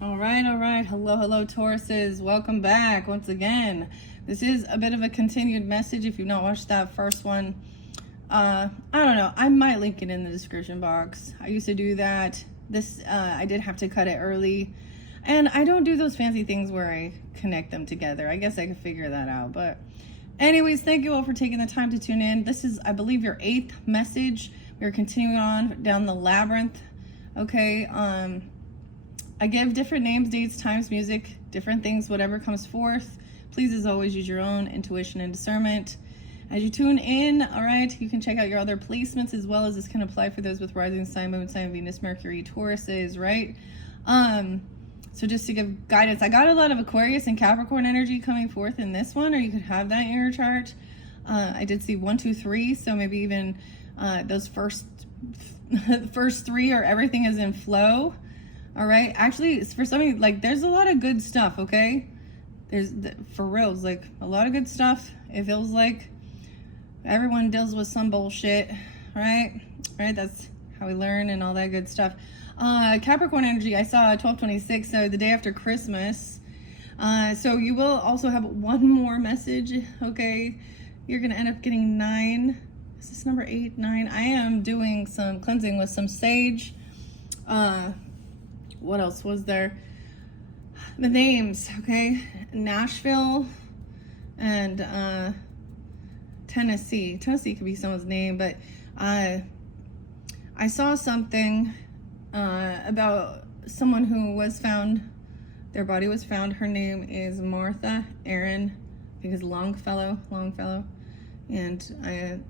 All right. Hello, Tauruses. Welcome back once again. This is a bit of a continued message. If you've not watched that first one, I don't know. I might link it in the description box. I used to do that. I did have to cut it early, and I don't do those fancy things where I connect them together. I guess I could figure that out. But anyways, thank you all for taking the time to tune in. This is, I believe, your 8th message. We're continuing on down the labyrinth. Okay. I give different names, dates, times, music, different things, whatever comes forth. Please, as always, use your own intuition and discernment. As you tune in, all right, you can check out your other placements as well, as this can apply for those with rising sign, moon sign, Venus, Mercury, Tauruses, right? So just to give guidance, I got a lot of Aquarius and Capricorn energy coming forth in this one, or you could have that in your chart. I did see 1, 2, 3, so maybe even those first 3 or everything is in flow. All right, actually, for some of you, like, there's a lot of good stuff, okay? For reals, like, a lot of good stuff. It feels like everyone deals with some bullshit, right? Right, that's how we learn and all that good stuff. Capricorn energy, I saw 12/26, so the day after Christmas. So you will also have one more message, okay? You're going to end up getting 9. Is this number 8, 9? I am doing some cleansing with some sage. What else was there? The names, okay? Nashville and Tennessee. Tennessee could be someone's name, but I saw something about someone who was found. Their body was found. Her name is Martha Aaron, I think it's Longfellow, and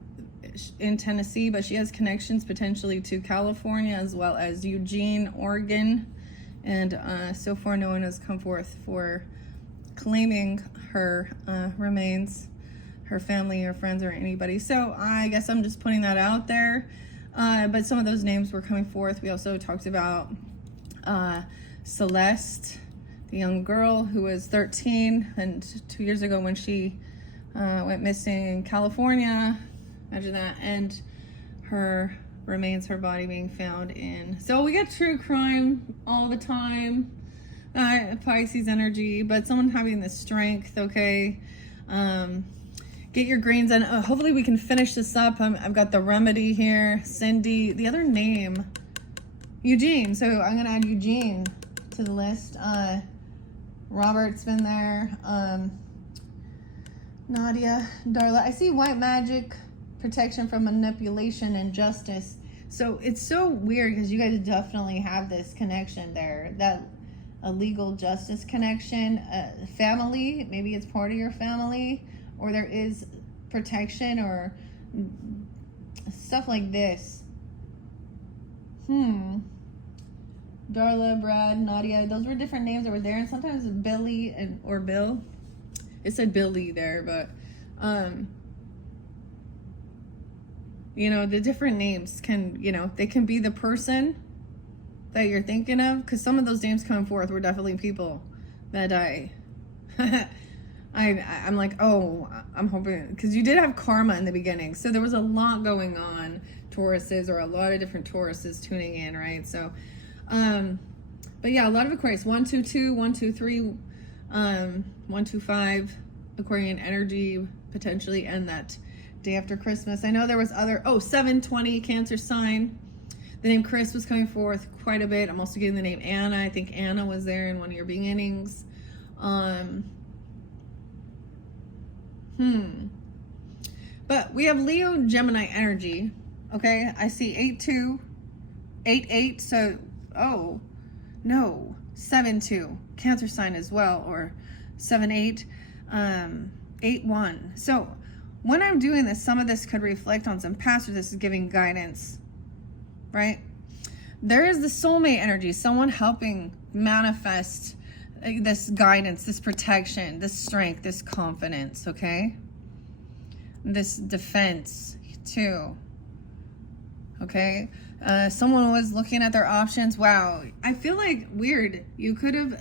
in Tennessee, but she has connections potentially to California as well as Eugene, Oregon. And so far, no one has come forth for claiming her remains, her family or friends or anybody. So I guess I'm just putting that out there. But some of those names were coming forth. We also talked about Celeste, the young girl who was 13, and 2 years ago when she went missing in California. Imagine that. And her remains, her body being found in. So we get true crime all the time. Pisces energy, but someone having the strength, okay? Get your greens in. Hopefully we can finish this up. I've got the remedy here. Cindy, the other name, Eugene. So I'm going to add Eugene to the list. Robert's been there. Nadia, Darla. I see white magic, protection from manipulation and justice. So it's so weird because you guys definitely have this connection there, that a legal justice connection, family, maybe it's part of your family, or there is protection or stuff like this. Darla, Brad, Nadia, those were different names that were there, and sometimes Billy or Bill. It said Billy there, but you know, the different names can, they can be the person that you're thinking of, because some of those names coming forth were definitely people that I'm like, oh, I'm hoping, because you did have karma in the beginning, so there was a lot going on, Tauruses, or a lot of different Tauruses tuning in, right? So, but yeah, a lot of Aquarius, 1, 2, 2, 1, 2, 3, 1, 2, 5, Aquarian energy potentially, and that day after Christmas. I know there was other, 7/20, Cancer sign. The name Chris was coming forth quite a bit. I'm also getting the name Anna. I think Anna was there in one of your beginnings. But we have Leo, Gemini energy. Okay, I see 8-2, 8-8. So, 7-2, Cancer sign as well, or 7-8, 8-1. So when I'm doing this, some of this could reflect on some past, or this is giving guidance, right? There is the soulmate energy, someone helping manifest this guidance, this protection, this strength, this confidence, okay? This defense too, okay? Someone was looking at their options. Wow, I feel like weird. You could have.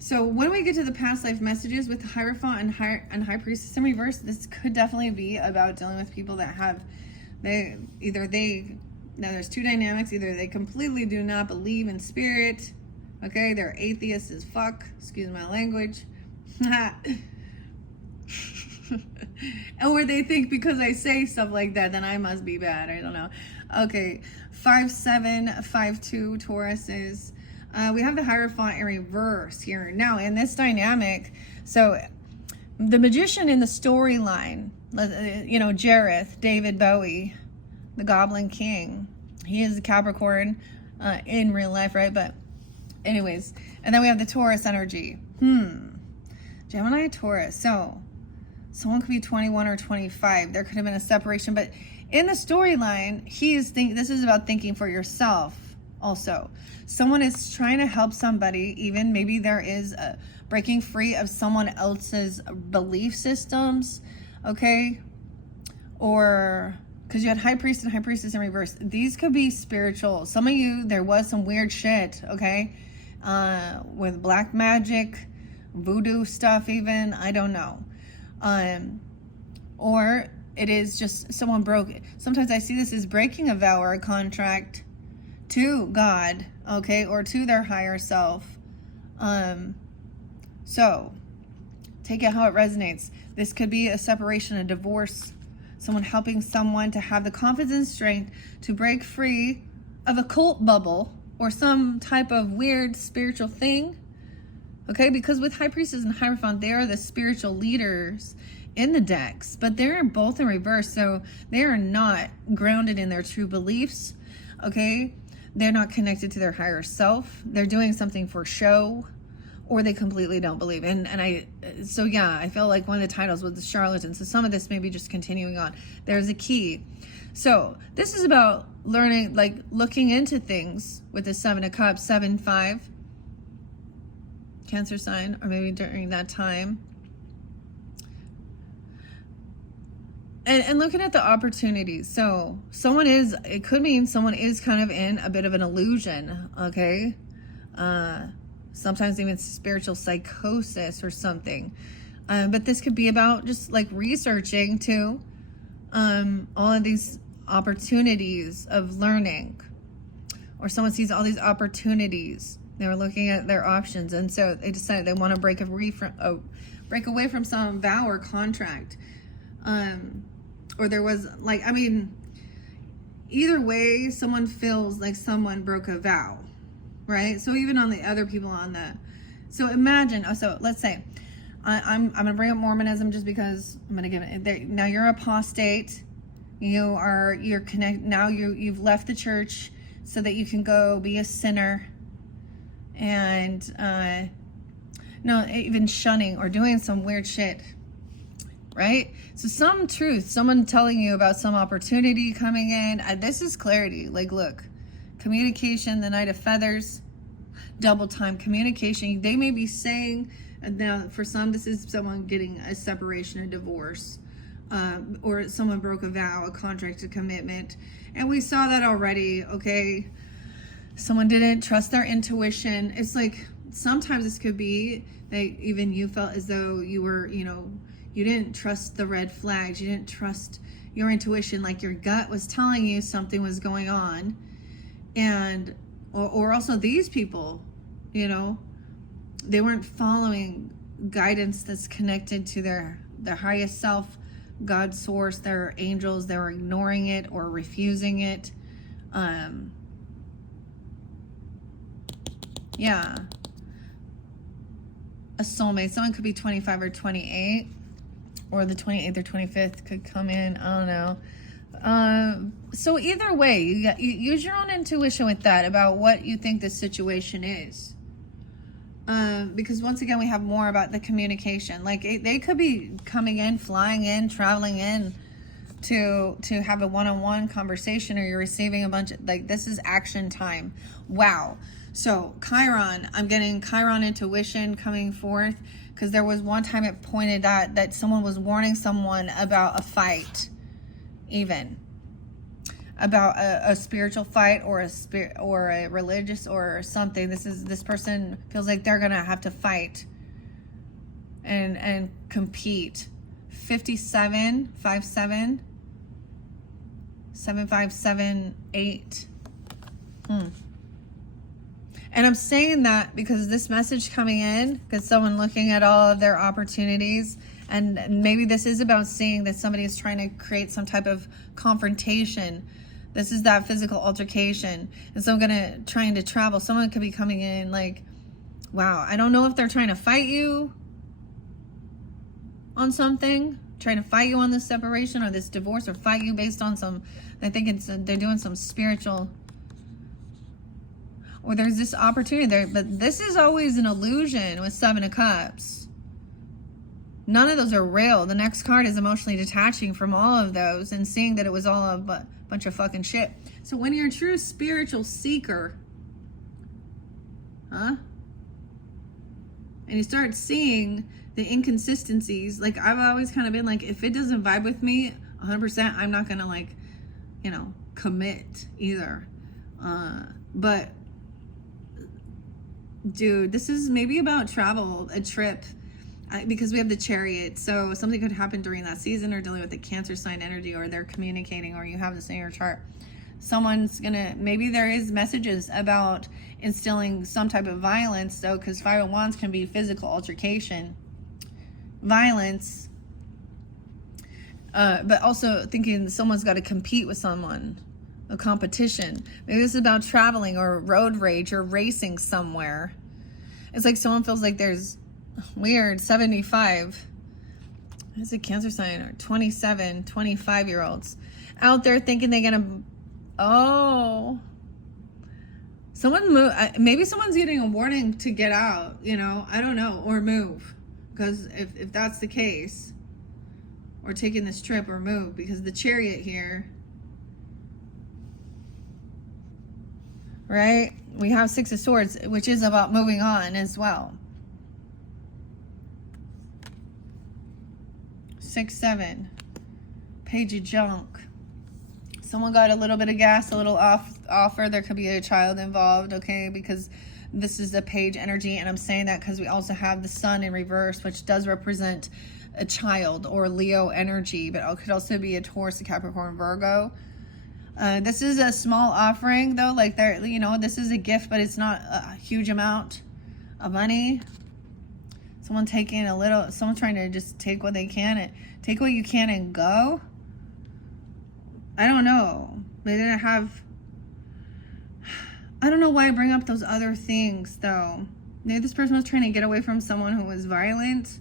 So when we get to the past life messages with the Hierophant and High Priestess in reverse, this could definitely be about dealing with people that have, now there's two dynamics. Either they completely do not believe in spirit, Okay, they're atheists as fuck. Excuse my language. Or they think because I say stuff like that, then I must be bad. I don't know. Okay, 5-7, 5-2 Tauruses. We have the Hierophant in reverse here. Now, in this dynamic, so the magician in the storyline, you know, Jareth, David Bowie, the Goblin King. He is the Capricorn in real life, right? But anyways, and then we have the Taurus energy. Gemini, Taurus. So someone could be 21 or 25. There could have been a separation, but in the storyline, this is about thinking for yourself also. Someone is trying to help somebody, even maybe there is a breaking free of someone else's belief systems, okay? Or because you had High Priest and High Priestess in reverse. These could be spiritual. Some of you, there was some weird shit, okay? With black magic, voodoo stuff even, I don't know. Or it is just someone broke it. Sometimes I see this as breaking a vow or a contract to God, okay, or to their higher self. So take it how it resonates. This could be a separation, a divorce, someone helping someone to have the confidence and strength to break free of a cult bubble or some type of weird spiritual thing. Okay, because with High Priestess and Hierophant, they are the spiritual leaders in the decks, but they're both in reverse, so they are not grounded in their true beliefs, okay? They're not connected to their higher self. They're doing something for show, or they completely don't believe. So yeah, I feel like one of the titles was the charlatan, so some of this may be just continuing on. There's a key. So this is about learning, like looking into things with the 7 of Cups, 7-5, Cancer sign, or maybe during that time. And looking at the opportunities. So it could mean someone is kind of in a bit of an illusion, okay? Sometimes even spiritual psychosis or something. But this could be about just like researching too, all of these opportunities of learning. Or someone sees all these opportunities. They were looking at their options, and so they decided they want to break away from some vow or contract. Or there was like, I mean, either way, someone feels like someone broke a vow, right? So even on the other people so imagine, so let's say, I'm going to bring up Mormonism just because I'm going to give it, now you're apostate, you're connected, now you've left the church so that you can go be a sinner, and, no, even shunning or doing some weird shit. Right? So some truth, someone telling you about some opportunity coming in. This is clarity. Like, look, communication, the Knight of Feathers, double time communication. They may be saying, now for some, this is someone getting a separation, a divorce, or someone broke a vow, a contract, a commitment. And we saw that already, okay? Someone didn't trust their intuition. It's like, sometimes this could be that even you felt as though you were, you didn't trust the red flags. You didn't trust your intuition, like your gut was telling you something was going on. And, or also these people, they weren't following guidance that's connected to their highest self, God's source, their angels. They were ignoring it or refusing it. Yeah. A soulmate. Someone could be 25 or 28. Or the 28th or 25th could come in. I don't know. So either way, you use your own intuition with that about what you think the situation is. Because once again, we have more about the communication. Like they could be coming in, flying in, traveling in to have a one-on-one conversation, or you're receiving a bunch of, like, this is action time. Wow. So Chiron, I'm getting Chiron intuition coming forth. Because there was one time it pointed out that someone was warning someone about a fight, even about a spiritual fight or a religious or something. This person feels like they're gonna have to fight and compete. 57, 57, 7, 5, 7, 8. And I'm saying that because this message coming in, because someone looking at all of their opportunities, and maybe this is about seeing that somebody is trying to create some type of confrontation. This is that physical altercation. And so trying to travel. Someone could be coming in like, wow, I don't know if they're trying to fight you on something, trying to fight you on this separation or this divorce, or fight you based on some, I think they're doing some spiritual, or there's this opportunity there, but this is always an illusion with Seven of Cups. None of those are real. The next card is emotionally detaching from all of those and seeing that it was all a bunch of fucking shit. So when you're a true spiritual seeker, and you start seeing the inconsistencies, like I've always kind of been like, if it doesn't vibe with me 100%, I'm not gonna like, commit either. But dude, this is maybe about travel, a trip, because we have the Chariot. So something could happen during that season, or dealing with the Cancer sign energy, or they're communicating, or you have this in your chart. Someone's maybe there is messages about instilling some type of violence, though, because Five of Wands can be physical altercation, violence, but also thinking someone's got to compete with someone, a competition. Maybe this is about traveling or road rage or racing somewhere. It's like someone feels like there's weird 75. It's a Cancer sign, or 27, 25-year-olds out there thinking they're gonna. Oh, someone move. Maybe someone's getting a warning to get out. I don't know, or move, because if that's the case, or taking this trip, or move, because the Chariot here. Right? We have Six of Swords, which is about moving on as well. 6, 7. Page of Junk. Someone got a little bit of gas, a little offer. There could be a child involved, okay? Because this is the Page energy, and I'm saying that because we also have the Sun in reverse, which does represent a child or Leo energy, but it could also be a Taurus, a Capricorn, Virgo. This is a small offering, though. Like, this is a gift, but it's not a huge amount of money. Someone taking someone trying to just take what they can and take what you can and go. I don't know. They didn't have. I don't know why I bring up those other things, though. Maybe this person was trying to get away from someone who was violent.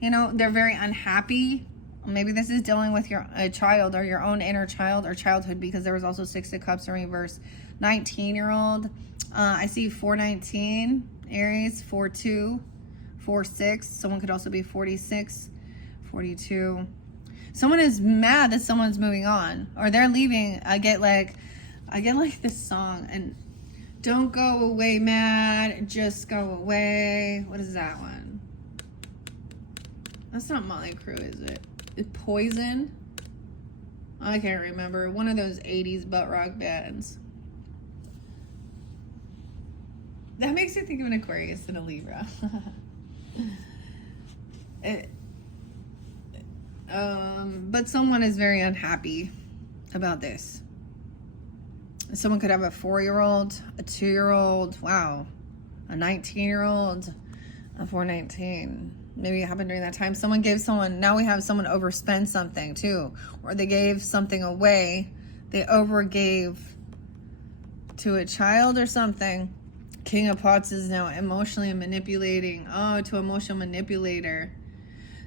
They're very unhappy. Maybe this is dealing with a child, or your own inner child or childhood, because there was also Six of Cups in reverse. 19-year-old. I see 419, Aries, 42, 46. Someone could also be 46, 42. Someone is mad that someone's moving on, or they're leaving. I get like this song, and don't go away mad, just go away. What is that one? That's not Motley Crue, is it? Poison? I can't remember. One of those 80s butt rock bands. That makes you think of an Aquarius and a Libra. But someone is very unhappy about this. Someone could have a 4-year-old, a 2-year-old, wow, a 19-year-old, a 419. Maybe it happened during that time. Someone gave someone, now we have someone overspend something too, or they gave something away. They overgave to a child or something. King of Pots is now emotionally manipulating. Oh, to emotional manipulator.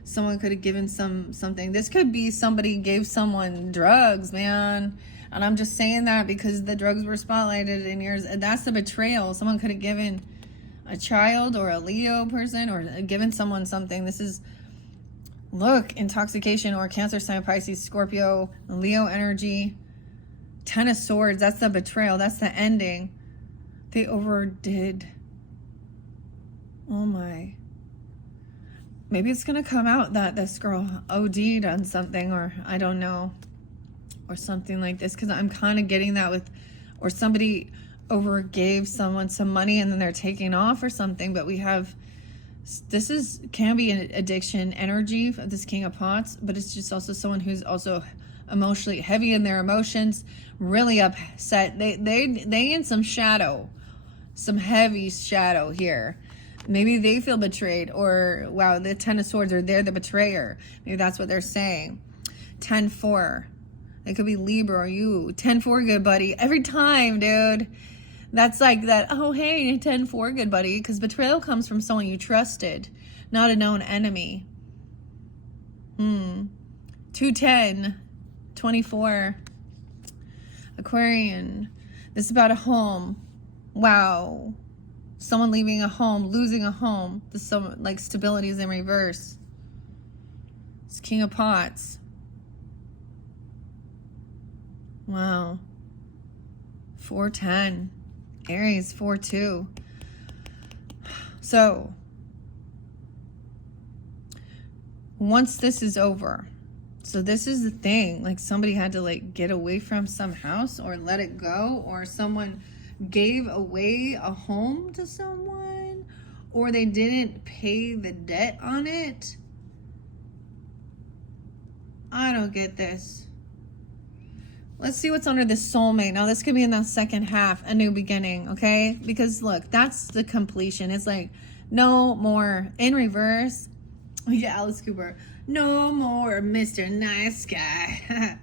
Someone could have given something. This could be somebody gave someone drugs, man. And I'm just saying that because the drugs were spotlighted in yours. That's the betrayal. Someone could have given a child or a Leo person, or given someone something. This is, look, intoxication, or Cancer sign, Pisces, Scorpio, Leo energy. 10 of Swords, that's the betrayal. That's the ending. They overdid. Oh my. Maybe it's going to come out that this girl OD'd on something, or I don't know, or something like this, because I'm kind of getting that with, or somebody overgave someone some money and then they're taking off or something. But we have, can be an addiction energy of this King of Pots, but it's just also someone who's also emotionally heavy in their emotions, really upset. They in some shadow. some heavy shadow here. Maybe they feel betrayed, or wow, the Ten of Swords, or they're the betrayer. Maybe that's what they're saying. 10-4. It could be Libra or you. 10-4, good buddy. Every time, dude. That's like that, oh, hey, 10-4, good buddy. Because betrayal comes from someone you trusted, not a known enemy. 2-10, 24. Aquarian. This is about a home. Wow. Someone leaving a home, losing a home. This some like stability is in reverse. It's King of Pots. Wow. 4-10. Aries 4-2. So once this is over, so this is the thing, like somebody had to like get away from some house or let it go, or someone gave away a home to someone, or they didn't pay the debt on it. I don't get this. Let's see what's under this soulmate. Now, this could be in the second half, a new beginning, okay? Because, look, that's the completion. It's like, no more. In reverse, we get Alice Cooper. No more Mr. Nice Guy.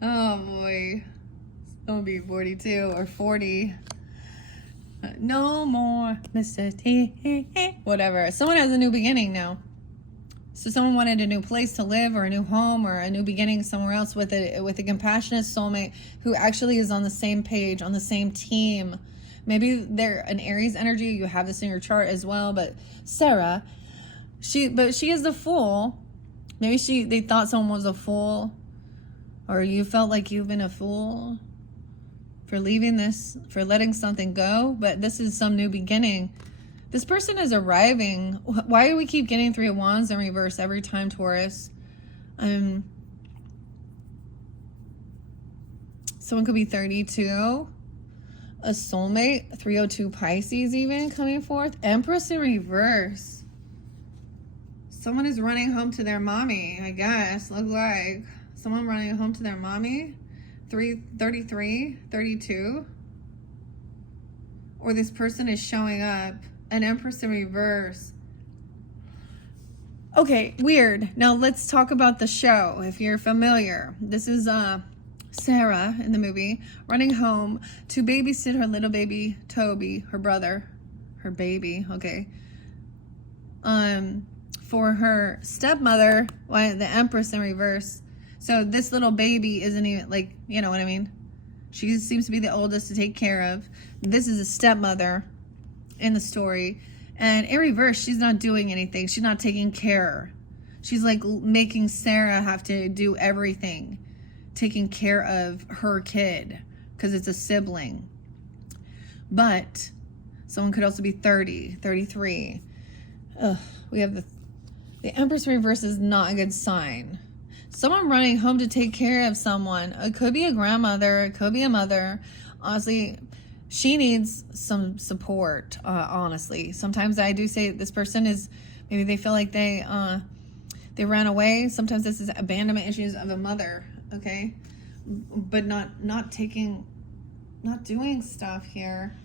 Oh, boy. It's going to be 42 or 40. No more Mr. T. Whatever. Someone has a new beginning now. So someone wanted a new place to live, or a new home, or a new beginning somewhere else with a compassionate soulmate who actually is on the same page, on the same team. Maybe they're an Aries energy. You have this in your chart as well. But Sarah, she is the fool. Maybe they thought someone was a fool, or you felt like you've been a fool for leaving this, for letting something go. But this is some new beginning. This person is arriving. Why do we keep getting 3 of Wands in reverse every time, Taurus? Someone could be 32. A soulmate. 302 Pisces even coming forth. Empress in reverse. Someone is running home to their mommy, I guess. Look like. Someone running home to their mommy. 33, 32. Or this person is showing up. An Empress in reverse. Okay, weird. Now let's talk about the show. If you're familiar, this is Sarah in the movie running home to babysit her little baby Toby, her brother, her baby. Okay. For her stepmother, the Empress in reverse. So this little baby isn't even like, you know what I mean? She seems to be the oldest to take care of. This is a stepmother in the story, and in reverse, she's not doing anything. She's not taking care. She's like making Sarah have to do everything, taking care of her kid because it's a sibling. But someone could also be 30, 33. We have the Empress reverse is not a good sign. Someone running home to take care of someone. It could be a grandmother. It could be a mother. Honestly, she needs some support, honestly. Sometimes I do say this person is, maybe they feel like they ran away. Sometimes this is abandonment issues of a mother, okay? But not doing stuff here.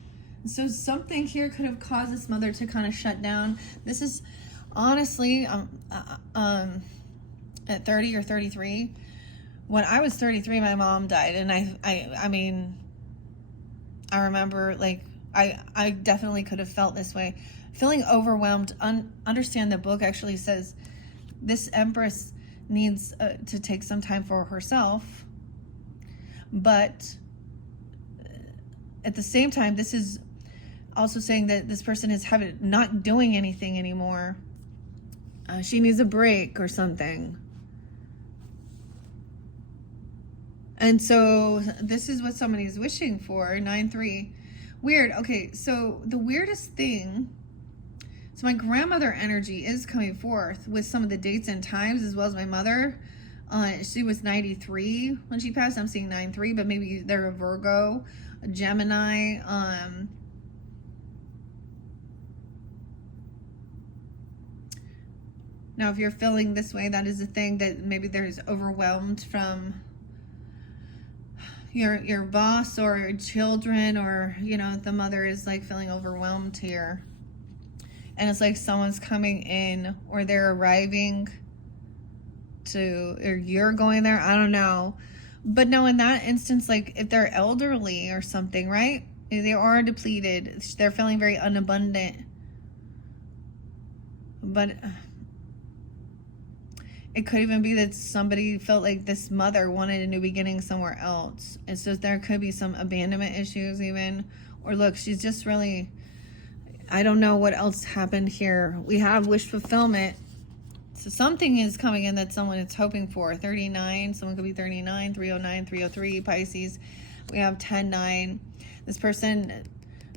So something here could have caused this mother to kind of shut down. This is, honestly, at 30 or 33. When I was 33, my mom died. And I mean, I remember, like, I definitely could have felt this way. Feeling overwhelmed. Understand the book actually says this Empress needs to take some time for herself. But at the same time, this is also saying that this person is not doing anything anymore. She needs a break or something. And so this is what somebody is wishing for. 9-3. Weird. Okay, so the weirdest thing, so my grandmother energy is coming forth with some of the dates and times, as well as my mother. She was 93 when she passed. I'm seeing 9-3, but maybe they're a Virgo, a Gemini. Now, if you're feeling this way, that is a thing that maybe there's overwhelmed from your boss or children, or you know, the mother is like feeling overwhelmed here, and it's like someone's coming in or they're arriving to, or you're going there, I don't know. But no, in that instance, like if they're elderly or something, right, they are depleted, they're feeling very unabundant. But it could even be that somebody felt like this mother wanted a new beginning somewhere else. And so there could be some abandonment issues even. Or look, she's just really, I don't know what else happened here. We have wish fulfillment. So something is coming in that someone is hoping for. 39, someone could be 39, 309, 303, Pisces. We have 10-9. This person,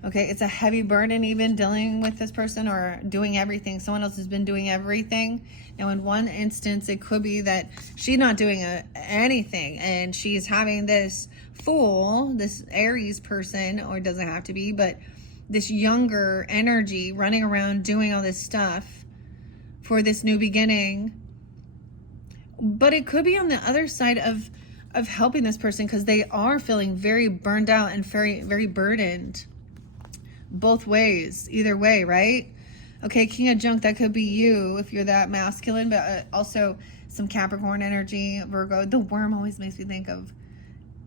okay, it's a heavy burden even dealing with this person or doing everything. Someone else has been doing everything. Now, in one instance, it could be that she's not doing anything and she's having this fool, this Aries person, or it doesn't have to be, but this younger energy running around doing all this stuff for this new beginning. But it could be on the other side of helping this person because they are feeling very burned out and very, very burdened. Both ways, either way, right? Okay, King of Junk, that could be you if you're that masculine, but also some Capricorn energy, Virgo. The worm always makes me think of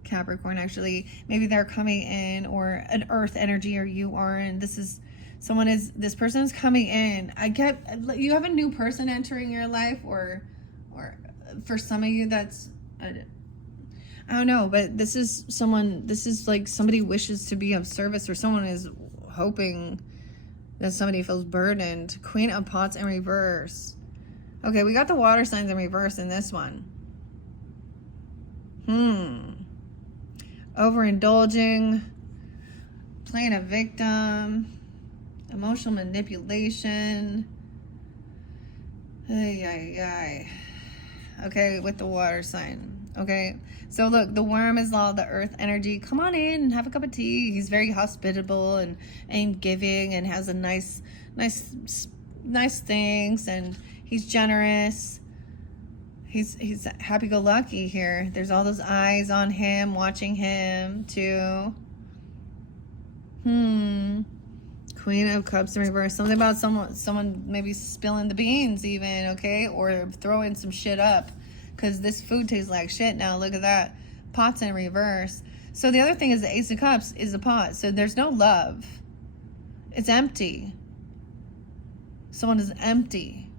Capricorn, actually. Maybe they're coming in, or an earth energy, or you are, and this person is coming in. I get, you have a new person entering your life, or for some of you, that's, I don't know, but this is like somebody wishes to be of service, or someone is hoping that somebody feels burdened. Queen of Pots in reverse. Okay, we got the water signs in reverse in this one. Overindulging, playing a victim, emotional manipulation. Okay, with the water sign. Okay, so look, the worm is all the earth energy. Come on in and have a cup of tea. He's very hospitable and giving, and has a nice things, and he's generous. He's happy-go-lucky here. There's all those eyes on him, watching him too. Queen of Cups in reverse. Something about someone maybe spilling the beans even, okay, or throwing some shit up. Because this food tastes like shit now. Look at that. Pots in reverse. So the other thing is the Ace of Cups is a pot. So there's no love. It's empty. Someone is empty.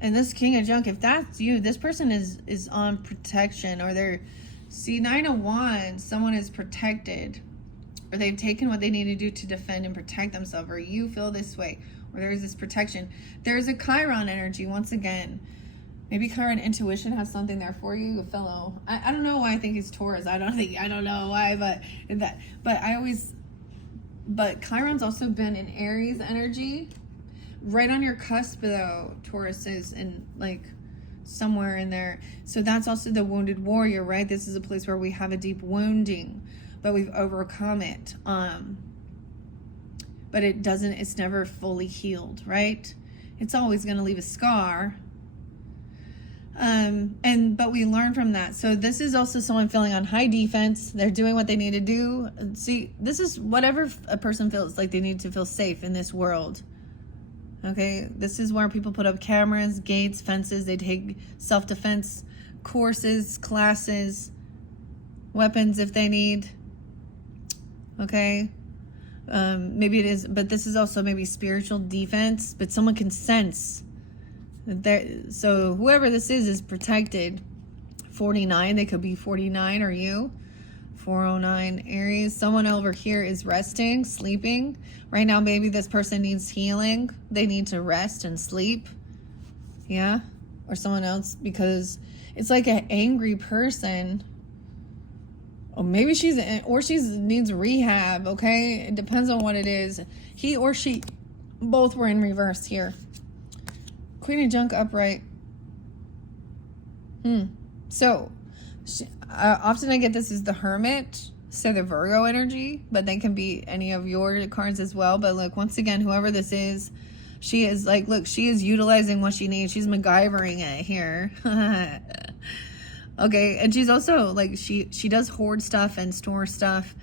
And this King of Junk, if that's you, this person is on protection. Or they're, see, 9 of Wands, someone is protected. Or they've taken what they need to do to defend and protect themselves. Or you feel this way. Or there's this protection. There's a Chiron energy once again. Maybe Chiron intuition has something there for you, a fellow. I don't know why I think he's Taurus. I don't know why, but Chiron's also been in Aries energy. Right on your cusp though, Taurus is, and like somewhere in there. So that's also the wounded warrior, right? This is a place where we have a deep wounding, but we've overcome it. But it's never fully healed, right? It's always going to leave a scar. But we learn from that. So this is also someone feeling on high defense. They're doing what they need to do. See, this is whatever a person feels like they need to feel safe in this world. Okay, this is where people put up cameras, gates, fences. They take self-defense courses, classes, weapons if they need. Okay. Maybe it is, but this is also maybe spiritual defense, but someone can sense that. So whoever this is protected. 49, they could be 49 or you. 409 Aries. Someone over here is resting, sleeping. Right now, maybe this person needs healing. They need to rest and sleep. Yeah. Or someone else, because it's like an angry person. Or maybe she needs rehab, okay? It depends on what it is. He or she, both were in reverse here. Queen of Junk upright. So, often I get this is the Hermit, so the Virgo energy, but they can be any of your cards as well. But look, once again, whoever this is, she is like, look, she is utilizing what she needs. She's MacGyvering it here. Okay, and she's also like she does hoard stuff and store stuff,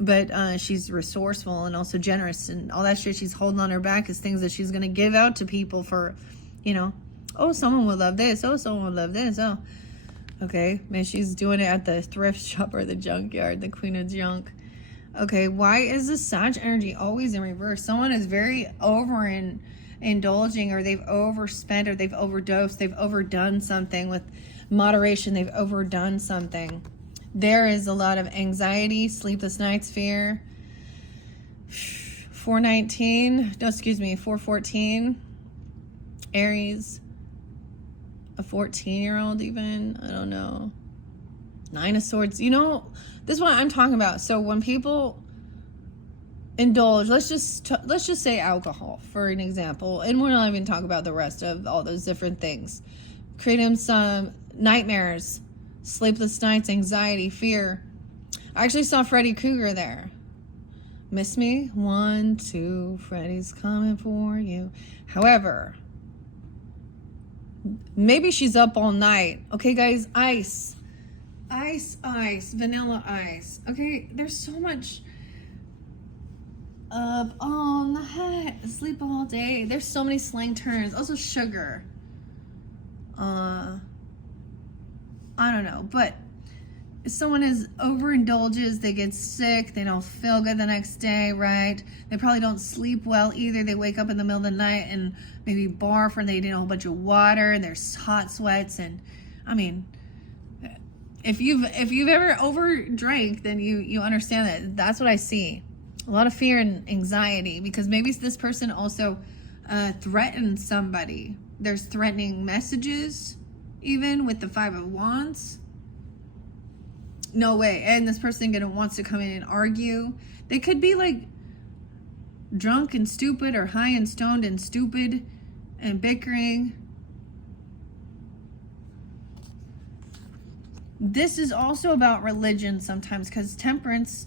but she's resourceful and also generous, and all that shit she's holding on her back is things that she's gonna give out to people for, you know, oh, someone would love this, oh, someone would love this, oh, okay, man, she's doing it at the thrift shop or the junkyard, the queen of junk. Okay, why is the Sag energy always in reverse? Someone is very indulging, or they've overspent, or they've overdosed, they've overdone something with moderation, they've overdone something. There is a lot of anxiety, sleepless nights, fear. 414, Aries, a 14-year-old even, I don't know. 9 of Swords, you know, this is what I'm talking about. So when people indulge, let's just say alcohol for an example, and we're not even talking about the rest of all those different things, creating some nightmares, sleepless nights, anxiety, fear. I actually saw Freddy Krueger there. Miss me? 1, 2, Freddy's coming for you. However, maybe she's up all night. Okay, guys, ice, vanilla ice. Okay, there's so much up all night, sleep all day. There's so many slang terms. Also sugar. I don't know, but if someone is overindulges, they get sick, they don't feel good the next day, right? They probably don't sleep well either. They wake up in the middle of the night and maybe barf, or they need a whole bunch of water, and there's hot sweats, and I mean, if you've ever overdrank, then you understand that. That's what I see. A lot of fear and anxiety, because maybe this person also threatened somebody. There's threatening messages, even with the 5 of Wands. No way. And this person wants to come in and argue. They could be like drunk and stupid, or high and stoned and stupid and bickering. This is also about religion sometimes, because Temperance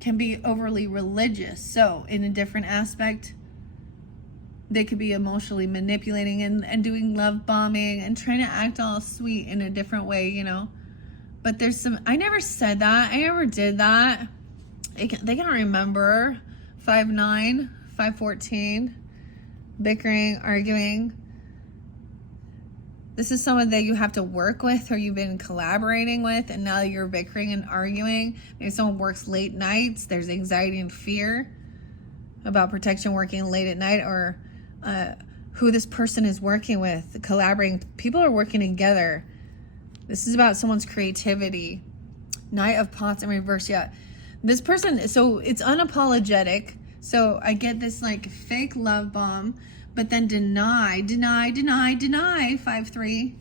can be overly religious. So in a different aspect, they could be emotionally manipulating and doing love bombing and trying to act all sweet in a different way, you know. But there's some, I never said that. I never did that. They can't remember. 5-9, 5-14, bickering, arguing. This is someone that you have to work with, or you've been collaborating with, and now you're bickering and arguing. Maybe someone works late nights. There's anxiety and fear about protection, working late at night, or who this person is working with, collaborating. People are working together. This is about someone's creativity. Knight of Pots in reverse. Yeah, this person, so it's unapologetic. So I get this like fake love bomb, but then deny, 5-3.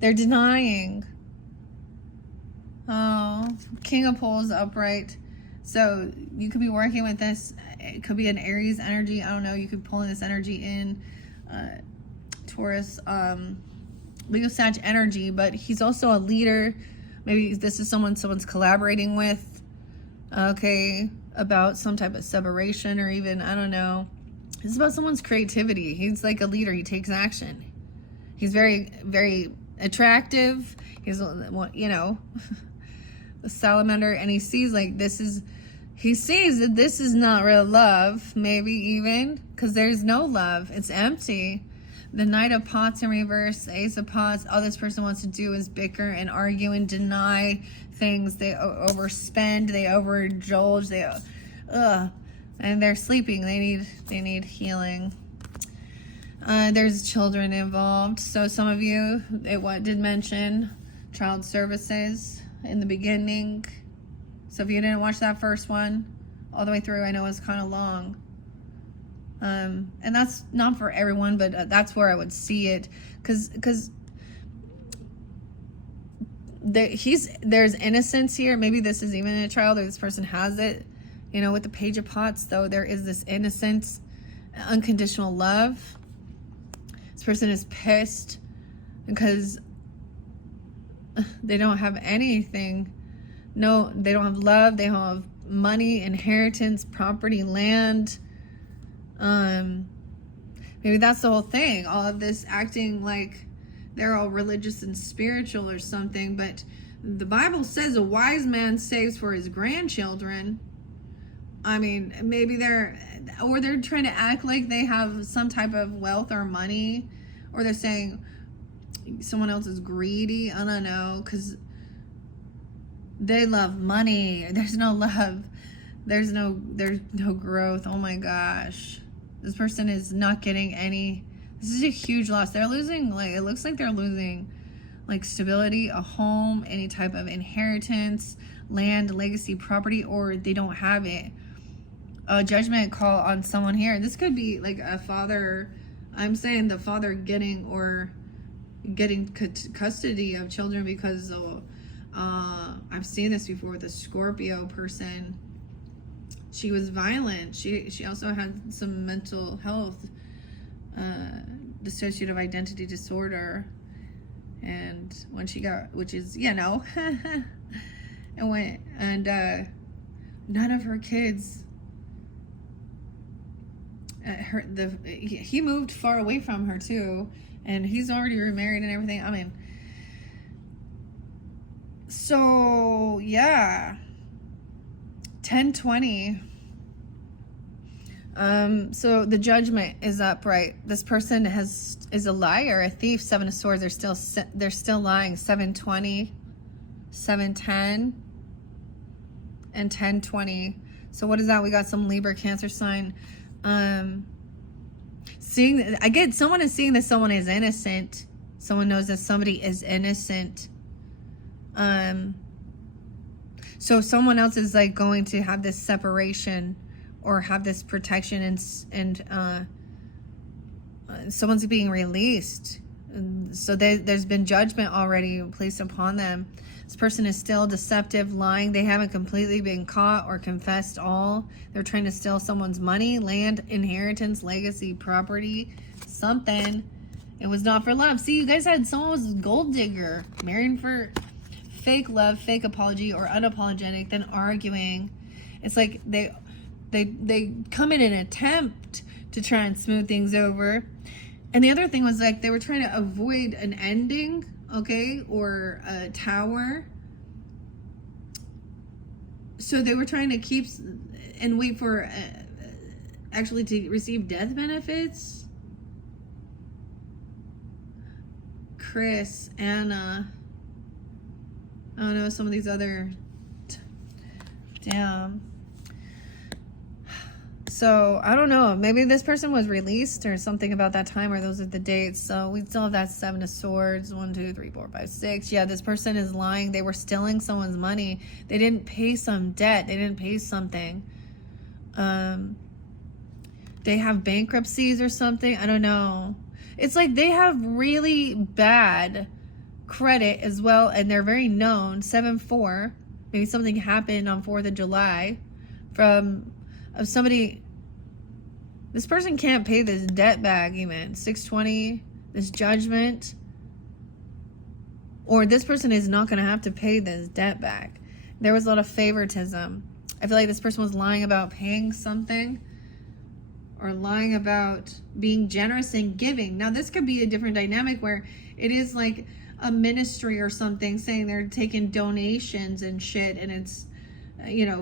They're denying. Oh, King of Poles upright. So you could be working with this. It could be an Aries energy. I don't know. You could pull in this energy in. Taurus, Leo, Sag energy, but he's also a leader. Maybe this is someone's collaborating with. Okay, about some type of separation, or even, I don't know. It's about someone's creativity. He's like a leader. He takes action. He's very, very attractive. He's, you know, a salamander, and he sees like he sees that this is not real love, maybe even, because there's no love. It's empty. The Knight of Pots in reverse, Ace of Pots. All this person wants to do is bicker and argue and deny things. They overspend. They overindulge. And they're sleeping. They need healing. There's children involved. So some of you, did mention child services in the beginning. So if you didn't watch that first one all the way through, I know it's kind of long. And that's not for everyone, but that's where I would see it, because there's innocence here. Maybe this is even a child, or this person has it. You know, with the Page of Pots, though, there is this innocence, unconditional love. This person is pissed because they don't have anything. No, they don't have love. They don't have money, inheritance, property, land. Maybe that's the whole thing. All of this acting like they're all religious and spiritual or something, but the Bible says a wise man saves for his grandchildren. I mean, maybe they're trying to act like they have some type of wealth or money, or they're saying someone else is greedy. I don't know, because they love money. There's no love. There's no growth. Oh my gosh. This person is not getting any. This is a huge loss. They're losing, like, it looks like they're losing, like, stability, a home, any type of inheritance, land, legacy, property, or they don't have it. A judgment call on someone here. This could be like a father. I'm saying the father getting custody of children, because I've seen this before with a Scorpio person. She was violent. She also had some mental health, dissociative identity disorder, and when she got, which is, and none of her kids. He moved far away from her too, and he's already remarried and everything. I mean, so yeah, 1020. So the judgment is up, right? This person is a liar, a thief. 7 of Swords. They're still lying. 720, 710, and 1020. So what is that? We got some Libra, Cancer sign. Someone is seeing that someone is innocent. Someone knows that somebody is innocent. So someone else is like going to have this separation or have this protection, and someone's being released. So there's been judgment already placed upon them. This person is still deceptive, lying. They haven't completely been caught or confessed all. They're trying to steal someone's money, land, inheritance, legacy, property, something. It was not for love. See, you guys had someone was a gold digger, marrying for fake love, fake apology, or unapologetic, then arguing. It's like they come in an attempt to try and smooth things over. And the other thing was, like, they were trying to avoid an ending, okay, or a tower. So they were trying to keep and wait for actually to receive death benefits. Chris, Anna, I don't know, some of these other, damn. So, I don't know. Maybe this person was released or something about that time, or those are the dates. So, we still have that 7 of Swords. 1, 2, 3, 4, 5, 6. Yeah, this person is lying. They were stealing someone's money. They didn't pay some debt. They didn't pay something. They have bankruptcies or something. I don't know. It's like they have really bad credit as well, and they're very known. 7-4. Maybe something happened on 4th of July of somebody. This person can't pay this debt back even. 620, this judgment. Or this person is not going to have to pay this debt back. There was a lot of favoritism. I feel like this person was lying about paying something, or lying about being generous and giving. Now, this could be a different dynamic where it is like a ministry or something, saying they're taking donations and shit, and it's,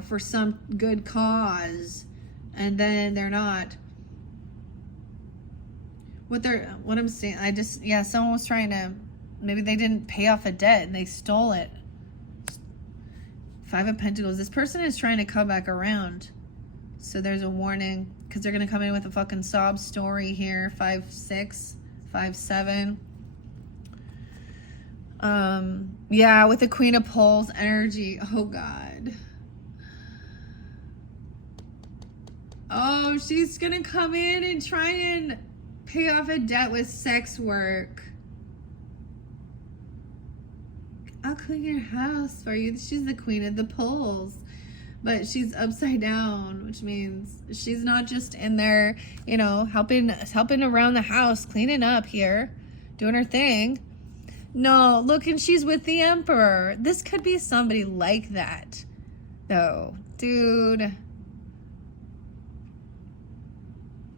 for some good cause, and then they're not. What I'm saying, someone was trying to, maybe they didn't pay off a debt and they stole it. 5 of Pentacles. This person is trying to come back around. So there's a warning, because they're going to come in with a fucking sob story here. 5-6, 5-7. Yeah, with the Queen of Poles energy. Oh, God. Oh, she's going to come in and try and pay off a debt with sex work. I'll clean your house for you. She's the Queen of the Poles. But she's upside down, which means she's not just in there, helping around the house, cleaning up here, doing her thing. No, look, and she's with the Emperor. This could be somebody like that, though. Dude.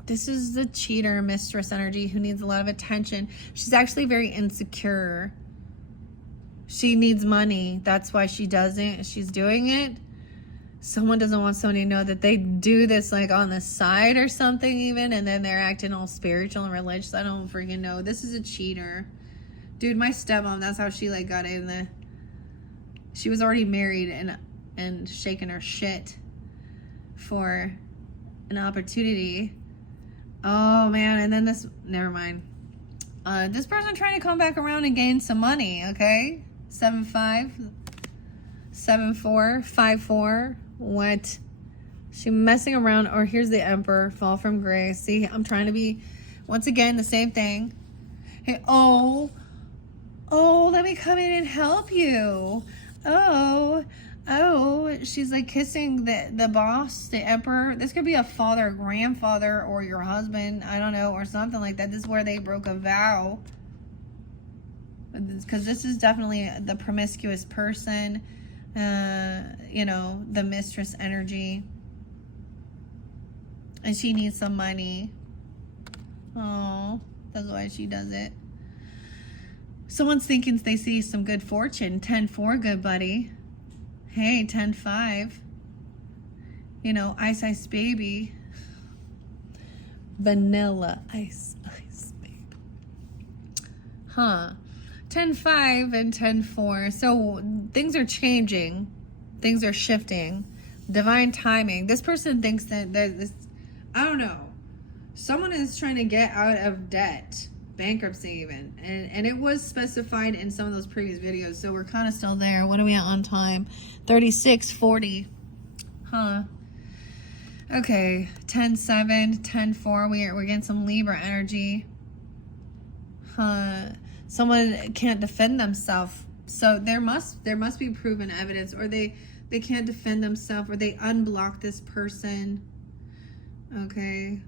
This is the cheater, mistress energy, who needs a lot of attention. She's actually very insecure. She needs money. That's why she's doing it. Someone doesn't want somebody to know that they do this like on the side or something even, and then they're acting all spiritual and religious. I don't freaking know. This is a cheater. Dude, my stepmom, that's how she like got in the... She was already married and shaking her shit for an opportunity. Oh man, and then this... Never mind. This person trying to come back around and gain some money, okay? 7-5, 7-4, 5-4. What? She messing around. Or here's the Emperor, fall from grace. See, I'm trying to be, once again, the same thing. Hey, oh, let me come in and help you. Oh, she's like kissing the boss, the Emperor. This could be a father, grandfather, or your husband. I don't know, or something like that. This is where they broke a vow. Because this is definitely the promiscuous person. You know, the mistress energy. And she needs some money. Oh, that's why she does it. Someone's thinking they see some good fortune. 10-4, good buddy. Hey, 10-5. You know, ice baby. Vanilla ice baby. Huh. 10-5 and 10-4. So things are changing. Things are shifting. Divine timing. This person thinks that there's this, I don't know. Someone is trying to get out of debt. Bankruptcy even. And it was specified in some of those previous videos. So we're kind of still there. What are we at on time? 36:40. Huh. Okay. 10-7, 10-4. We're getting some Libra energy. Huh. Someone can't defend themselves. So there must be proven evidence, or they can't defend themselves, or they unblock this person. Okay.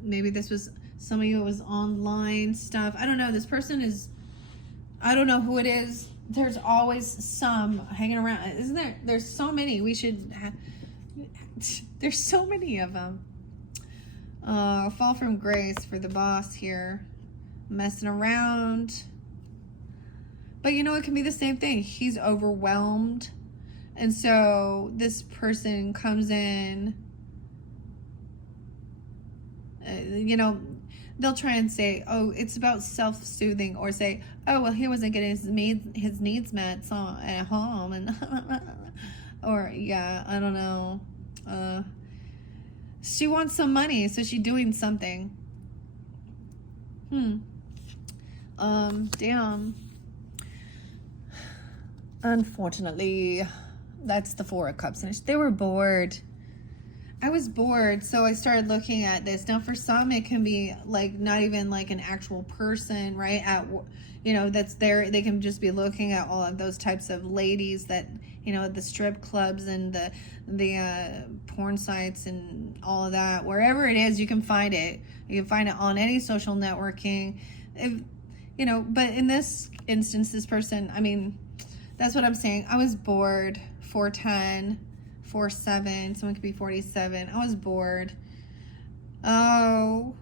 Maybe this was some of you, it was online stuff. I don't know. This person is, I don't know who it is. There's always some hanging around. Isn't there? There's so many. We should have, there's so many of them. Fall from grace for the boss here. Messing around. But you know, it can be the same thing. He's overwhelmed. And so this person comes in, you know, they'll try and say, oh, it's about self-soothing, or say, oh, well, he wasn't getting his needs met so at home, and or yeah, I don't know. She wants some money, so she's doing something. Damn. Unfortunately, that's the 4 of Cups. And they were bored. I was bored, so I started looking at this. Now, for some, it can be like not even like an actual person, right? You know, that's there. They can just be looking at all of those types of ladies that, you know, the strip clubs and the porn sites and all of that. Wherever it is, you can find it. You can find it on any social networking. If, you know, but in this instance, this person, I mean, that's what I'm saying. I was bored. 410. 4-7, someone could be 47. I was bored. Oh,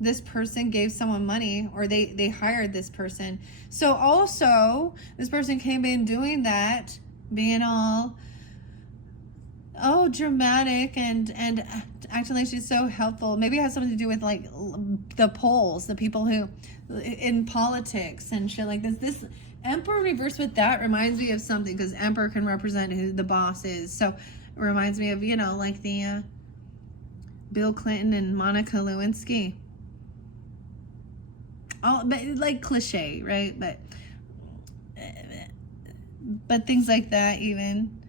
this person gave someone money, or they hired this person. So also, this person came in doing that, being all, oh, dramatic and acting like she's so helpful. Maybe it has something to do with like the polls, the people who in politics and shit like this. This Emperor reversed with that reminds me of something, because Emperor can represent who the boss is. So it reminds me of, you know, like the Bill Clinton and Monica Lewinsky. Oh, but like cliche, right? But things like that even.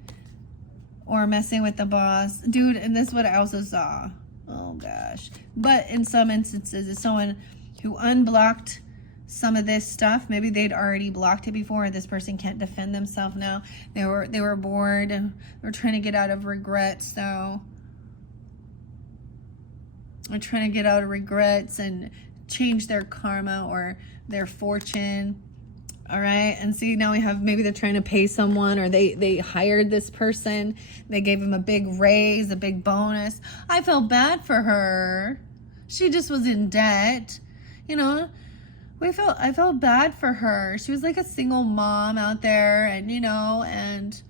Or messing with the boss. Dude, and this is what I also saw. Oh gosh. But in some instances, it's someone who unblocked some of this stuff. Maybe they'd already blocked it before, and this person can't defend themselves now. They were bored and they're trying to get out of regrets. So they're trying to get out of regrets and change their karma or their fortune. All right, and see, now we have, maybe they're trying to pay someone, or they hired this person. They gave him a big raise, a big bonus. I felt bad for her. She just was in debt. You know, I felt bad for her. She was like a single mom out there, and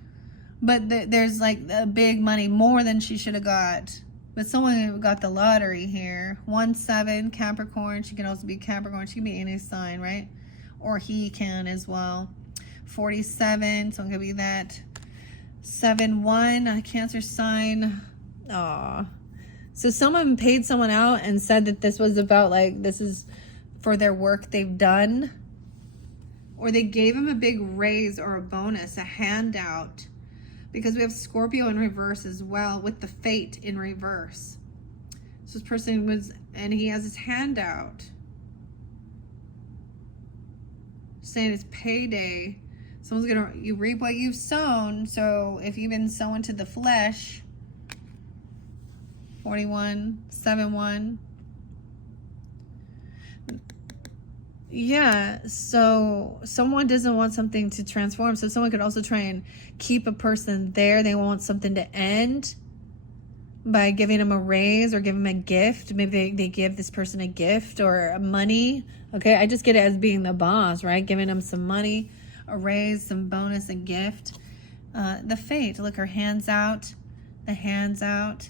but there's like a big money, more than she should have got. But someone got the lottery here. 1-7 Capricorn. She can also be Capricorn. She can be any sign, right? Or he can as well. 47. Someone could be that. 7-1. A Cancer sign. Aw. So someone paid someone out and said that this was about, like, this is for their work they've done. Or they gave him a big raise or a bonus, a handout. Because we have Scorpio in reverse as well, with the Fate in reverse. So this person was, and he has his hand out, saying it's payday. Someone's gonna, you reap what you've sown. So if you've been sowing to the flesh, 41, 7-1. Yeah, so someone doesn't want something to transform. So someone could also try and keep a person there. They want something to end by giving them a raise or giving them a gift. Maybe they give this person a gift or money. Okay, I just get it as being the boss, right? Giving them some money, a raise, some bonus, a gift. The Fate, look, her hands out. The hands out.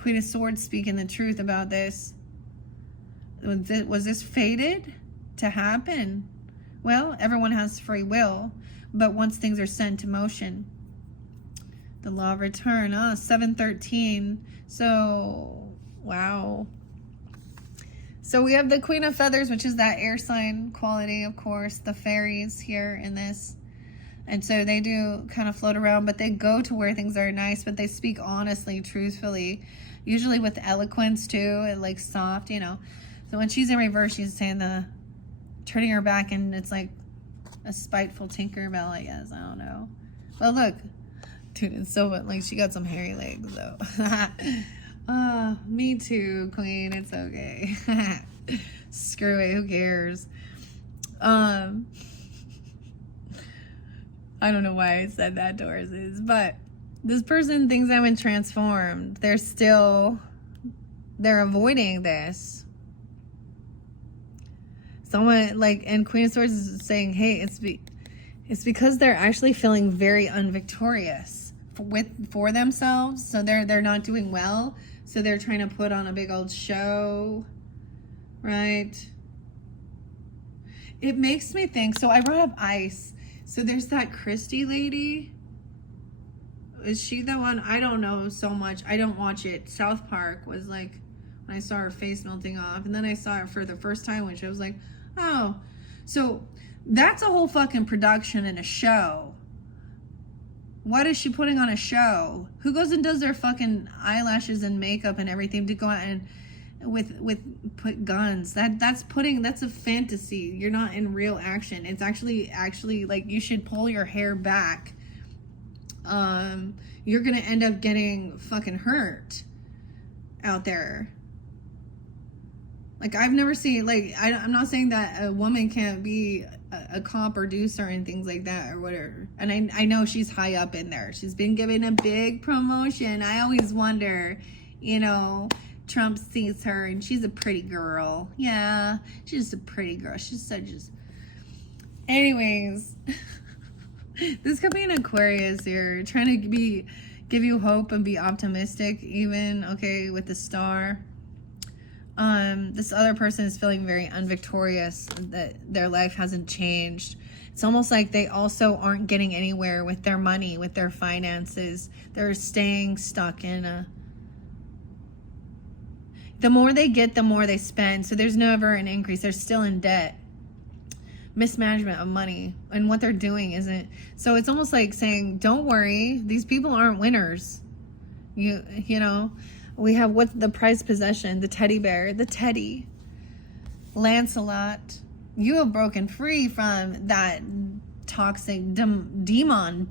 Queen of Swords speaking the truth about this. Was this fated to happen? Well, everyone has free will, but once things are set into motion, the law of return, 7-13. So, wow. So we have the Queen of Feathers, which is that air sign quality, of course, the fairies here in this. And so they do kind of float around, but they go to where things are nice, but they speak honestly, truthfully, usually with eloquence too, and like soft, So when she's in reverse, she's saying turning her back, and it's like a spiteful Tinkerbell, I guess. I don't know. But look, dude, it's so like she got some hairy legs though. Me too, Queen. It's okay. Screw it. Who cares? I don't know why I said that, Tauruses, but this person thinks I've been transformed. They're avoiding this. Someone like, and Queen of Swords is saying, hey, it's because they're actually feeling very unvictorious for themselves. So they're not doing well. So they're trying to put on a big old show, right? It makes me think. So I brought up ice. So there's that Christy lady. Is she the one? I don't know so much. I don't watch it. South Park was like when I saw her face melting off, and then I saw it for the first time, which I was like, oh, so that's a whole fucking production and a show. What is she putting on a show? Who goes and does their fucking eyelashes and makeup and everything to go out and put guns? That's a fantasy. You're not in real action. It's actually like you should pull your hair back. You're gonna end up getting fucking hurt out there. Like, I've never seen, like, I'm not saying that a woman can't be a cop or do certain things like that or whatever. And I know she's high up in there. She's been given a big promotion. I always wonder, Trump sees her and she's a pretty girl. Yeah, she's just a pretty girl. She's so just... Anyways, this could be an Aquarius here. Trying to give you hope and be optimistic even, okay, with the star. This other person is feeling very unvictorious, that their life hasn't changed. It's almost like they also aren't getting anywhere with their money, with their finances. They're staying stuck in the more they get, the more they spend. So there's never an increase. They're still in debt. Mismanagement of money, and what they're doing isn't. So it's almost like saying, don't worry, these people aren't winners. You know. We have what's the prized possession, the teddy bear, the teddy. Lancelot, you have broken free from that toxic demon,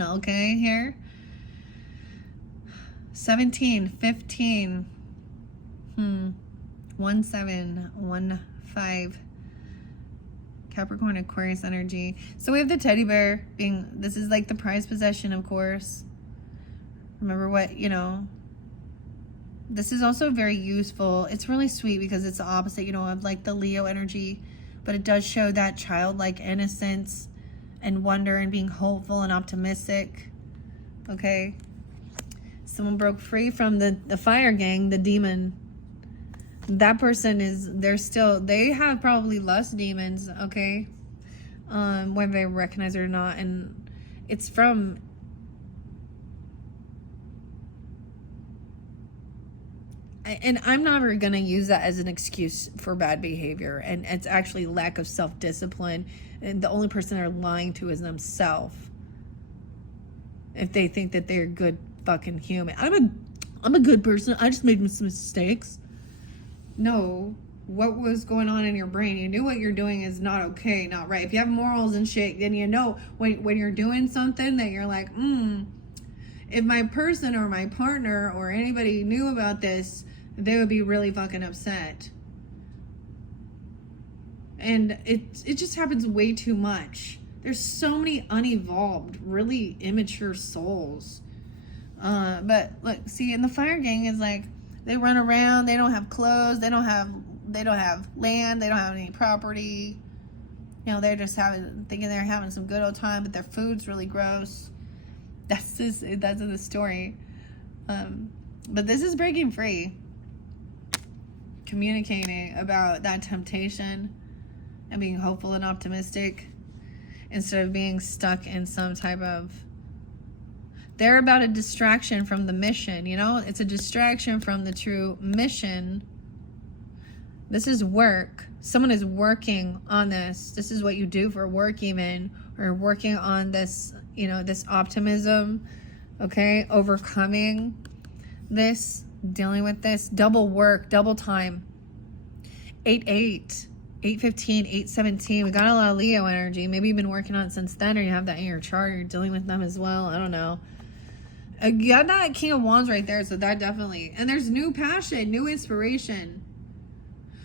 okay, here. 17, 15, 1715. Capricorn, Aquarius energy. So we have the teddy bear being, this is like the prized possession, of course. Remember what, This is also very useful. It's really sweet because it's the opposite, you know, of like the Leo energy, but it does show that childlike innocence and wonder and being hopeful and optimistic. Okay. Someone broke free from the fire gang, the demon. That person is, they have probably lust demons, okay? Whether they recognize it or not. And it's from, and I'm never going to use that as an excuse for bad behavior. And it's actually lack of self-discipline. And the only person they're lying to is themselves. If they think that they're good fucking human. I'm a good person. I just made some mistakes. No. What was going on in your brain? You knew what you're doing is not okay, not right. If you have morals and shit, then you know when you're doing something that you're like, if my person or my partner or anybody knew about this, they would be really fucking upset. And it just happens way too much. There's so many unevolved, really immature souls. But look, see, and the fire gang is like, they run around, they don't have clothes, they don't have land, they don't have any property. You know, they're just thinking they're having some good old time, but their food's really gross. That's the story. But this is breaking free. Communicating about that temptation and being hopeful and optimistic instead of being stuck in some type of, they're about a distraction from the mission, you know? It's a distraction from the true mission. This is work. Someone is working on this. This is what you do for work even, or working on this, you know, this optimism, okay? Overcoming this, dealing with this. Double work, double time. 8-8. 8-15, 8-17. We got a lot of Leo energy. Maybe you've been working on it since then, or you have that in your chart. You're dealing with them as well. I don't know. You got that King of Wands right there, so that definitely. And there's new passion, new inspiration.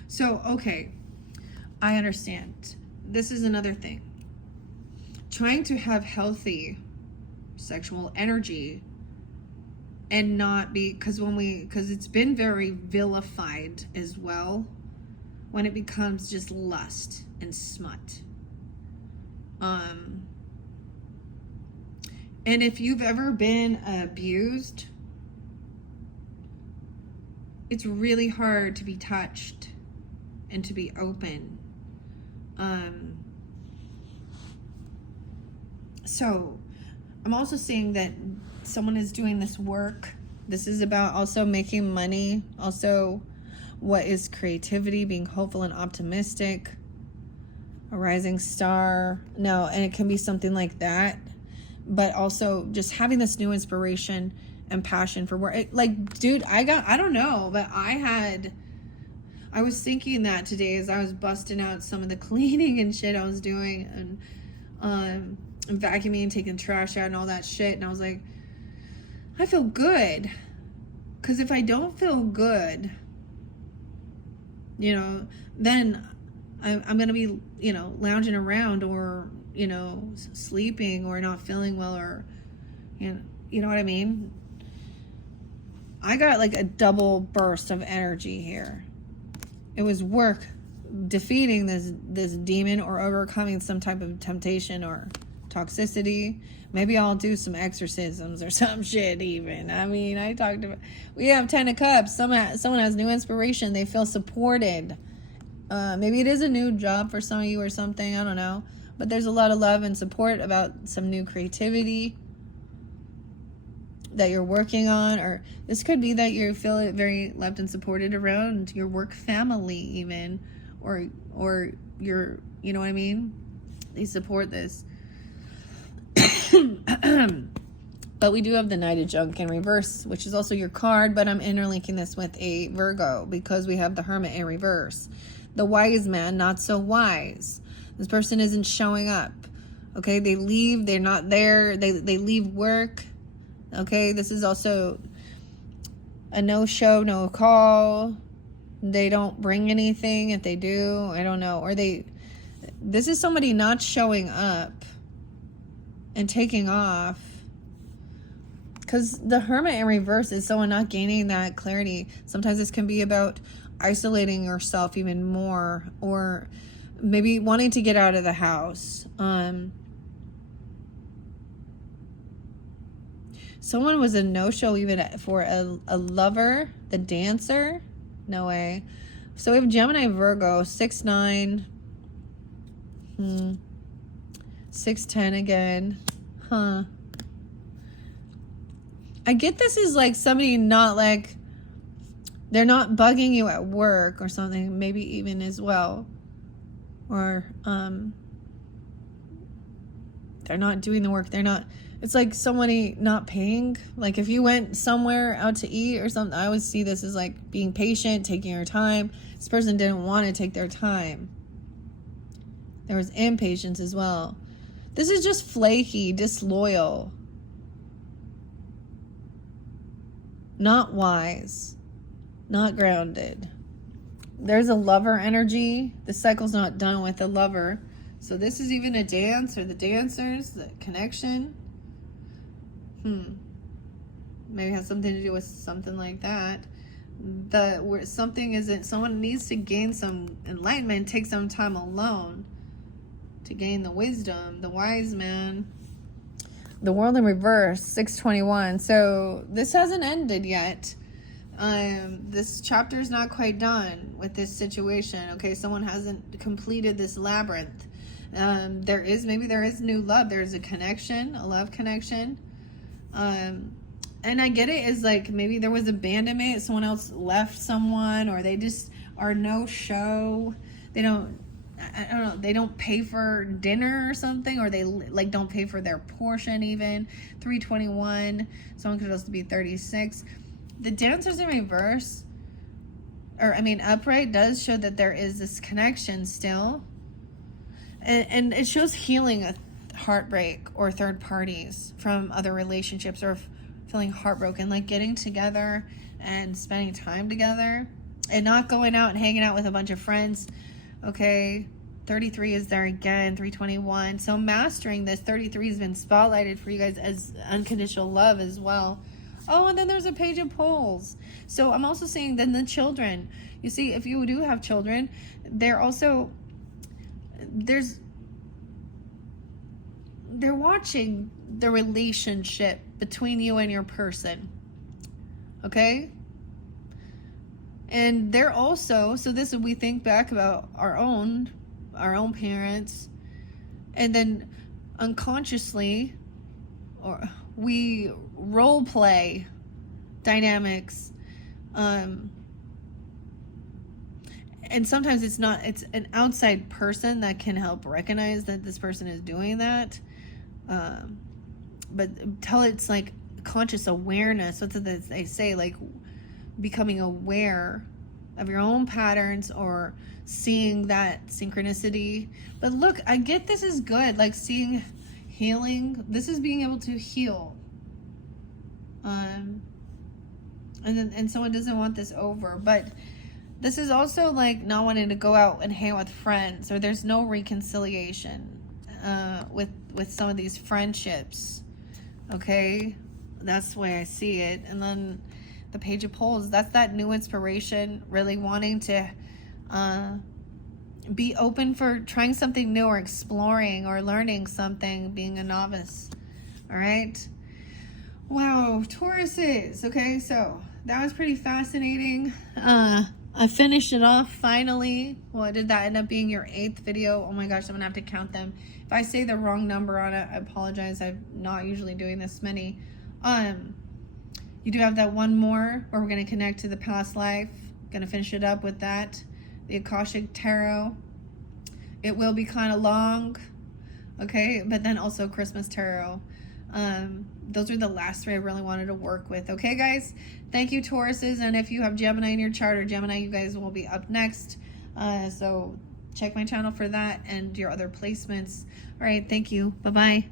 So, okay. I understand. This is another thing. Trying to have healthy sexual energy and not be, because it's been very vilified as well. When it becomes just lust and smut. And if you've ever been abused, it's really hard to be touched and to be open. So I'm also seeing that someone is doing this work. This is about also making money, also what is creativity, being hopeful and optimistic, a rising star. No, and it can be something like that, but also just having this new inspiration and passion for work. Like, dude, I don't know, but I was thinking that today as I was busting out some of the cleaning and shit I was doing, and vacuuming, taking trash out and all that shit, and I was like, I feel good, because if I don't feel good, you know, then I'm going to be, you know, lounging around or, you know, sleeping or not feeling well, or, you know what I mean? I got like a double burst of energy here. It was work defeating this demon or overcoming some type of temptation or toxicity. Maybe I'll do some exorcisms or some shit even. I mean, we have 10 of Cups. Someone has new inspiration. They feel supported. Maybe it is a new job for some of you or something. I don't know. But there's a lot of love and support about some new creativity that you're working on. Or this could be that you feel very loved and supported around your work family even. Or your, you know what I mean? They support this. But we do have the Knight of Junk in reverse, which is also your card, but I'm interlinking this with a Virgo because we have the Hermit in reverse. The Wise Man, not so wise. This person isn't showing up. Okay, they leave, they're not there, they leave work. Okay, this is also a no-show, no call. They don't bring anything. If they do, I don't know. Or this is somebody not showing up and taking off because the Hermit in reverse is someone not gaining that clarity. Sometimes this can be about isolating yourself even more, or maybe wanting to get out of the house. Someone was a no-show even for a lover, the dancer. No way. So we have Gemini, Virgo, 6'9". 6'10" again. Huh. I get this is like somebody not like, they're not bugging you at work or something, maybe even as well. Or they're not doing the work. They're not, it's like somebody not paying. Like if you went somewhere out to eat or something, I always see this as like being patient, taking your time. This person didn't want to take their time. There was impatience as well. This is just flaky, disloyal. Not wise. Not grounded. There's a lover energy. The cycle's not done with the lover. So this is even a dance, or the dancers, the connection. Maybe has something to do with something like that. Where something isn't, someone needs to gain some enlightenment, take some time alone to gain the wisdom. The wise man. The world in reverse, 621. So this hasn't ended yet. This chapter is not quite done with this situation. Okay, someone hasn't completed this labyrinth. There is new love. There's a connection, a love connection. And I get it as like maybe there was abandonment, someone else left someone, or they just are no show. I don't know, they don't pay for dinner or something, or they like don't pay for their portion even. 321, someone could also be 36. The dancers in reverse, or I mean upright, does show that there is this connection still. And it shows healing a heartbreak or third parties from other relationships, or feeling heartbroken, like getting together and spending time together and not going out and hanging out with a bunch of friends. Okay, 33 is there again, 321. So mastering this, 33 has been spotlighted for you guys as unconditional love as well. Oh, and then there's a page of poles. So I'm also seeing then the children. You see, if you do have children, they're watching the relationship between you and your person. Okay? And they're also, so this is, we think back about our own parents, and then unconsciously, or we role play dynamics, and sometimes it's an outside person that can help recognize that this person is doing that, but until it's like conscious awareness, that's what they say, like becoming aware of your own patterns or seeing that synchronicity. But look, I get this is good, like seeing healing. This is being able to heal. And someone doesn't want this over, but this is also like not wanting to go out and hang out with friends, or there's no reconciliation with some of these friendships. Okay, that's the way I see it. And then the page of poles, that's that new inspiration, really wanting to be open for trying something new, or exploring or learning something, being a novice. All right. Wow, Tauruses. Okay, so that was pretty fascinating. I finished it off finally. Well, did that end up being your 8th video? Oh my gosh, I'm gonna have to count them. If I say the wrong number on it, I apologize. I'm not usually doing this many. You do have that one more where we're gonna connect to the past life. Gonna finish it up with that. The Akashic Tarot. It will be kind of long, okay? But then also Christmas Tarot. Those are the last 3 I really wanted to work with. Okay, guys? Thank you, Tauruses. And if you have Gemini in your chart, or Gemini, you guys will be up next. So check my channel for that and your other placements. All right, thank you. Bye-bye.